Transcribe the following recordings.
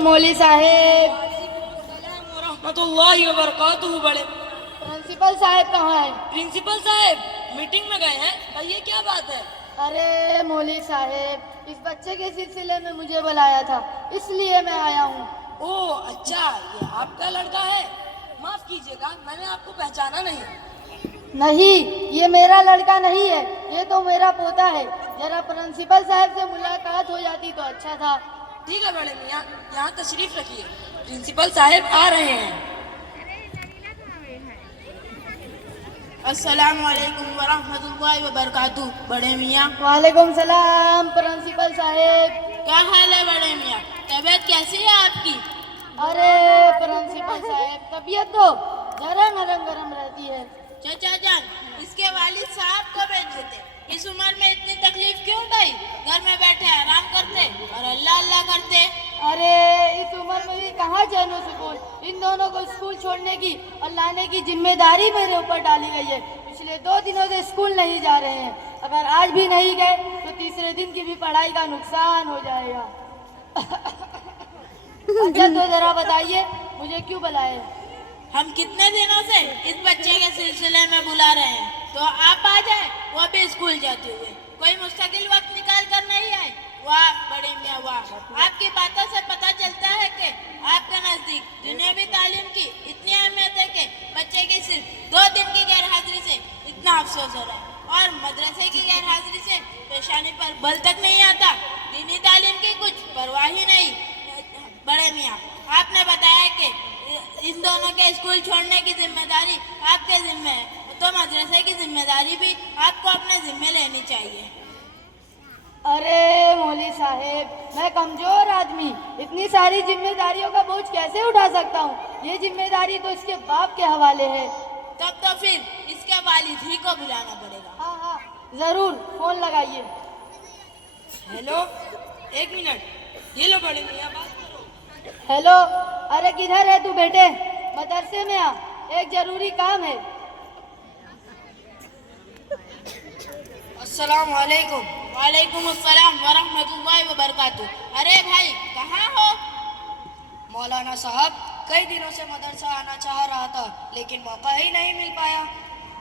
मौली साहेब। रहमतुल्लाहि व बरकातुहू। बड़े प्रिंसिपल साहब कहाँ है? प्रिंसिपल साहब मीटिंग में गए हैं। कहिए क्या बात है? अरे मौली साहेब, इस बच्चे के सिलसिले में मुझे बुलाया था, इसलिए मैं आया हूँ। ओह अच्छा, ये आपका लड़का है। माफ कीजिएगा, मैंने आपको पहचाना नहीं। नहीं, ये मेरा लड़का नहीं है, ये तो मेरा पोता है। जरा प्रिंसिपल साहब से मुलाकात हो जाती तो अच्छा था। ठीक है बड़े मियाँ, यहाँ तशरीफ रखिए, प्रिंसिपल साहब आ रहे हैं। अस्सलाम वालेकुम वरहमतुल्लाहि व बरकातुहू। बड़े मियाँ। वालेकुम सलाम प्रिंसिपल साहब। क्या हाल है बड़े मियाँ? तबीयत कैसी है आपकी? अरे प्रिंसिपल साहब, तबीयत तो जरा नरम गरम रहती है। चाचा जान, इसके वालिद साहब को भेज देते। इस उम्र में इतनी तकलीफ क्यों उठाई? घर में बैठे आराम करते और अल्लाह अल्लाह करते। अरे इस उम्र में भी कहाँ जानो सुकून। इन दोनों को स्कूल छोड़ने की और लाने की जिम्मेदारी मेरे ऊपर डाली गई है। पिछले 2 दिनों से स्कूल नहीं जा रहे हैं। अगर आज भी नहीं गए तो तीसरे दिन की भी पढ़ाई का नुकसान हो जाएगा। अच्छा तो जरा बताइए, मुझे क्यों बुलाए? हम कितने दिनों से इस बच्चे के सिलसिले में बुला रहे हैं, तो आप आ जाए, वो भी स्कूल जाते हुए। कोई मुस्तकिल वक्त निकाल कर नहीं आए। वाह बड़े मियाँ वाह, आपकी बातों से पता चलता है कि आपके नजदीक दुनियावी तालीम की इतनी अहमियत है कि बच्चे की सिर्फ 2 दिन की गैर हाजिरी से इतना अफसोस हो रहा है, और मदरसे की गैर हाजिरी से पेशानी पर बल तक नहीं आता। दीनी तालीम की कुछ परवाह ही नहीं। बड़े मियाँ, आपने बताया कि इन दोनों के स्कूल छोड़ने की जिम्मेदारी आपके जिम्मे है, तो मदरसे की जिम्मेदारी भी आपको अपने जिम्मे लेनी चाहिए। अरे मौली साहेब, मैं कमजोर आदमी इतनी सारी जिम्मेदारियों का बोझ कैसे उठा सकता हूँ? ये जिम्मेदारी तो इसके बाप के हवाले है। तब तो फिर इसके वालिद ही को बुलाना पड़ेगा। हाँ हाँ जरूर, फोन लगाइए। Hello, 1 minute. ये लो बड़े मियाँ, बात करो। हेलो, अरे किधर है तू बेटे? मदरसे में आ, एक जरूरी काम है। अस्सलाम वालेकुम। वालेकुम अस्सलाम वरहमतुल्लाहि व बरकातुहू। अरे भाई कहाँ हो? मौलाना साहब, कई दिनों से मदरसा आना चाह रहा था, लेकिन मौका ही नहीं मिल पाया।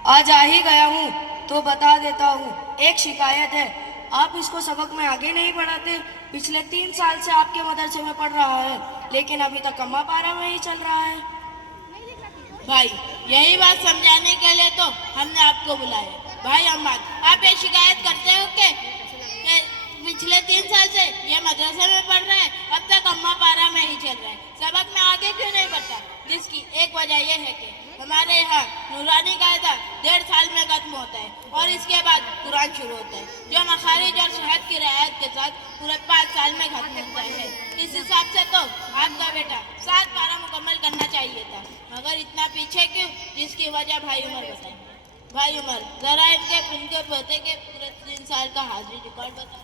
आज आ ही गया हूँ तो बता देता हूँ। एक शिकायत है, आप इसको सबक में आगे नहीं बढ़ाते। पिछले 3 साल से आपके मदरसे में पढ़ रहा है, लेकिन अभी तक अम्मा पारा में ही चल रहा है। भाई यही बात समझाने के लिए तो हमने आपको बुलाया। भाई अम्माद, आप ये शिकायत करते हो कि पिछले 3 साल से ये मदरसे में पढ़ रहे हैं, अब तक अम्मा पारा में ही चल रहे हैं, सबक में आगे क्यों नहीं बढ़ता? जिसकी एक वजह यह है कि हमारे यहाँ नूरानी कायदा 1.5 साल में खत्म होता है और इसके बाद कुरान शुरू होता है, जो मखारिज और शहद की रियायत के साथ पूरे 5 साल में खत्म होता है। इस हिसाब से तो आपका बेटा 7 पारा मुकम्मल करना चाहिए था, मगर इतना पीछे क्यों? जिसकी वजह भाई उमर बताए। भाई उमर, जरा इनके पोते के पूरे 3 साल का हाजिरी रिकॉर्ड बता।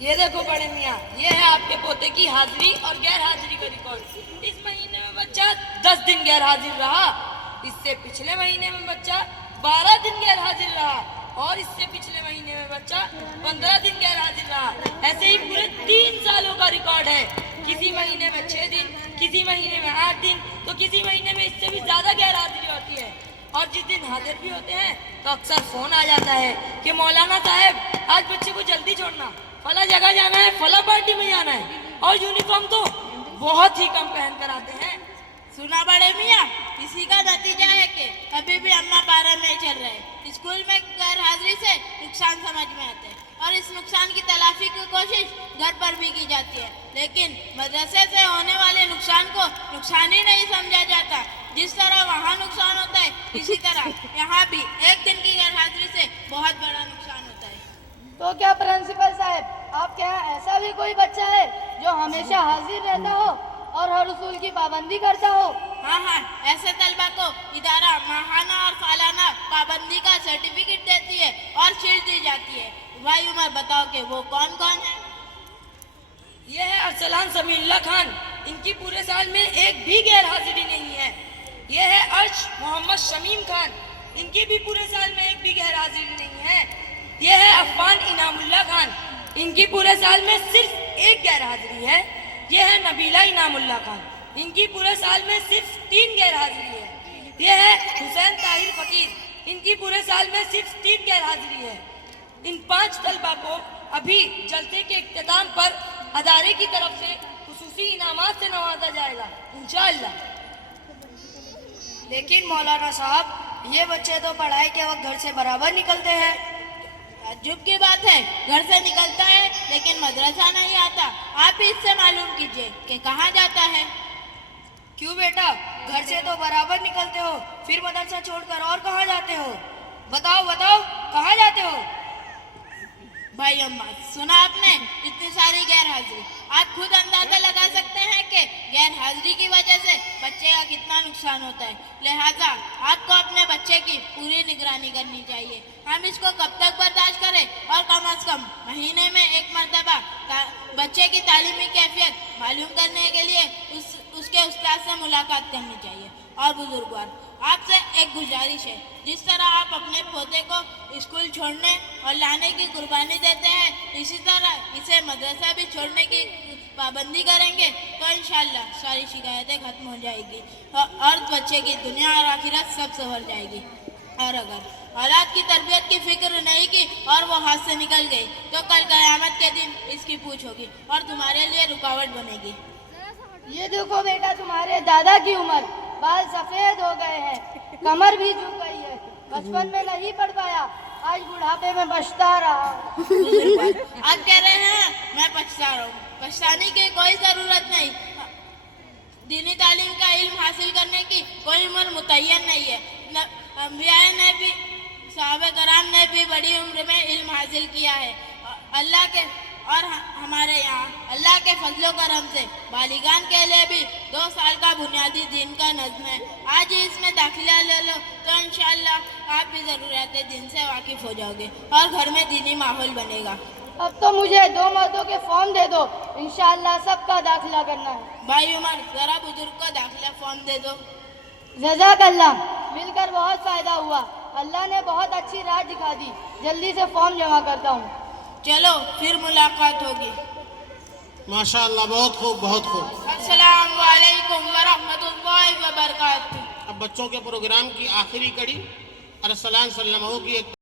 ये देखो बड़े मियाँ, ये है आपके पोते की हाजिरी और गैर हाजिरी का रिकॉर्ड। इस महीने में बच्चा 10 दिन गैर हाजिर रहा, इससे पिछले महीने में बच्चा 12 दिन गैर हाजिर रहा, और इससे पिछले महीने में बच्चा 15 दिन गैर हाजिर रहा। ऐसे ही पूरे 3 सालों का रिकॉर्ड है। किसी महीने में 6 दिन, किसी महीने में 8 दिन, तो किसी महीने में इससे भी ज्यादा गैर हाजिरी होती है। और जिस दिन हाजिर भी होते हैं तो अक्सर फोन आ जाता है कि मौलाना साहब आज बच्चे को जल्दी छोड़ना, फला जगह जाना है, फला पार्टी में जाना है, और यूनिफॉर्म तो बहुत ही कम पहन कर आते हैं। सुना बड़े मियाँ, इसी का नतीजा है कि अभी भी अम्मा पारा में चल रहे हैं। स्कूल में गैर हाजिरी से नुकसान समझ में आते हैं, और इस नुकसान की तलाफी की कोशिश घर पर भी की जाती है, लेकिन मदरसे से होने वाले नुकसान को नुकसान ही नहीं समझा जाता। जिस तरह वहाँ नुकसान होता है, इसी तरह यहाँ भी 1 दिन की गैर हाजिरी से बहुत बड़ा नुकसान होता है। तो क्या प्रिंसिपल साहब, आपके यहाँ ऐसा भी कोई बच्चा है जो हमेशा हाजिर रहता हो और हर उसूल की पाबंदी करता हो? हाँ हाँ, ऐसे तलबा को इदारा माहाना और सालाना पाबंदी का सर्टिफिकेट देती है और शील्ड दी जाती है। भाई उमर बताओ कि वो कौन कौन है? ये है अरसलान समीउल्लाह खान, इनकी पूरे साल में एक भी गैर हाजिरी नहीं है। ये है अर्श मोहम्मद शमीम खान, इनकी भी पूरे साल में एक भी गैर हाजिरी नहीं है। ये है अफान इनामुल्लाह खान, इनकी पूरे साल में सिर्फ एक गैर हाजिरी है। ये है नबीला इनामुल्लाह खान। इनकी पूरे साल में सिर्फ 3 गैर हाजिरी है। ये है हुसैन ताहिर फकीर। इनकी पूरे साल में सिर्फ 3 गैर हाजिरी है। इन 5 तलबा को अभी जलसे के इख्तिताम पर अदारे की तरफ से खुसूसी इनामात से नवाजा जाएगा इंशाअल्लाह। लेकिन मौलाना साहब, ये बच्चे तो पढ़ाई के वक्त घर से बराबर निकलते हैं। ताज्जुब की बात है, घर से निकलता है लेकिन मदरसा नहीं आता। आप ही इससे मालूम कीजिए कि कहाँ जाता है। क्यों बेटा, घर से तो बराबर निकलते हो, फिर मदरसा छोड़कर और कहाँ जाते हो? बताओ बताओ, कहाँ जाते हो? भाई अम्मा, सुना आपने इतनी सारी गैर हाजिरी। आप खुद अंदाजा लगा सकते हैं कि गैर हाजिरी की वजह से बच्चे का कितना नुकसान होता है। लिहाजा आपको अपने बच्चे की पूरी निगरानी करनी चाहिए। हम इसको कब तक बर्दाश्त करें, और कम से कम महीने में 1 मरतबा बच्चे की तालीमी कैफियत मालूम करने के लिए उसके उस्ताद से मुलाकात करनी चाहिए। और बुजुर्गवार, आपसे एक गुजारिश है, जिस तरह आप अपने पोते को स्कूल छोड़ने और लाने की कुर्बानी देते हैं, इसी तरह इसे मदरसा भी छोड़ने की पाबंदी करेंगे तो इंशाअल्लाह सारी शिकायतें खत्म हो जाएगी और बच्चे की दुनिया और आखिरत सब संभल जाएगी। और अगर औलाद की तरबियत की फिक्र नहीं की और वो हाथ से निकल गई तो कल क़यामत के दिन इसकी पूछ होगी और तुम्हारे लिए रुकावट बनेगी। ये देखो बेटा, तुम्हारे दादा की उम्र, बाल सफेद हो गए हैं, कमर भी झुक गई है। बचपन में नहीं पढ़ पाया, आज बुढ़ापे में पछता रहा। आप कह रहे हैं मैं पछता रहा हूँ? पछताने की कोई जरूरत नहीं। दीनी तालीम का इल्म हासिल करने की कोई उम्र मुतय्यन नहीं है। अंबिया ने भी, सहाबा कराम ने भी बड़ी उम्र में इल्म हासिल किया है। अल्लाह के और हमारे यहाँ अल्लाह के फजलो करम से बालिगान के लिए भी 2 साल का बुनियादी दीन का नज़्म है। आज ही इसमें दाखिला ले लो तो इंशाअल्लाह आप भी ज़रूरियात दीन से वाकिफ़ हो जाओगे और घर में दीनी माहौल बनेगा। अब तो मुझे 2 मर्दों के फॉर्म दे दो, इंशाअल्लाह सबका दाखिला करना है। भाई उमर, ज़रा बुजुर्ग को दाखिला फॉर्म दे दो। जज़ाकल्लाह, मिलकर बहुत फ़ायदा हुआ। अल्लाह ने बहुत अच्छी राह दिखा दी। जल्दी से फॉर्म जमा करता हूँ। चलो फिर मुलाकात होगी। माशाअल्लाह, बहुत खूब बहुत खूब। अस्सलाम वालेकुम वरहमतुल्लाहि वबरकातुहू। अब बच्चों के प्रोग्राम की आखिरी कड़ी अरसलान सल्लल्लाहु की एक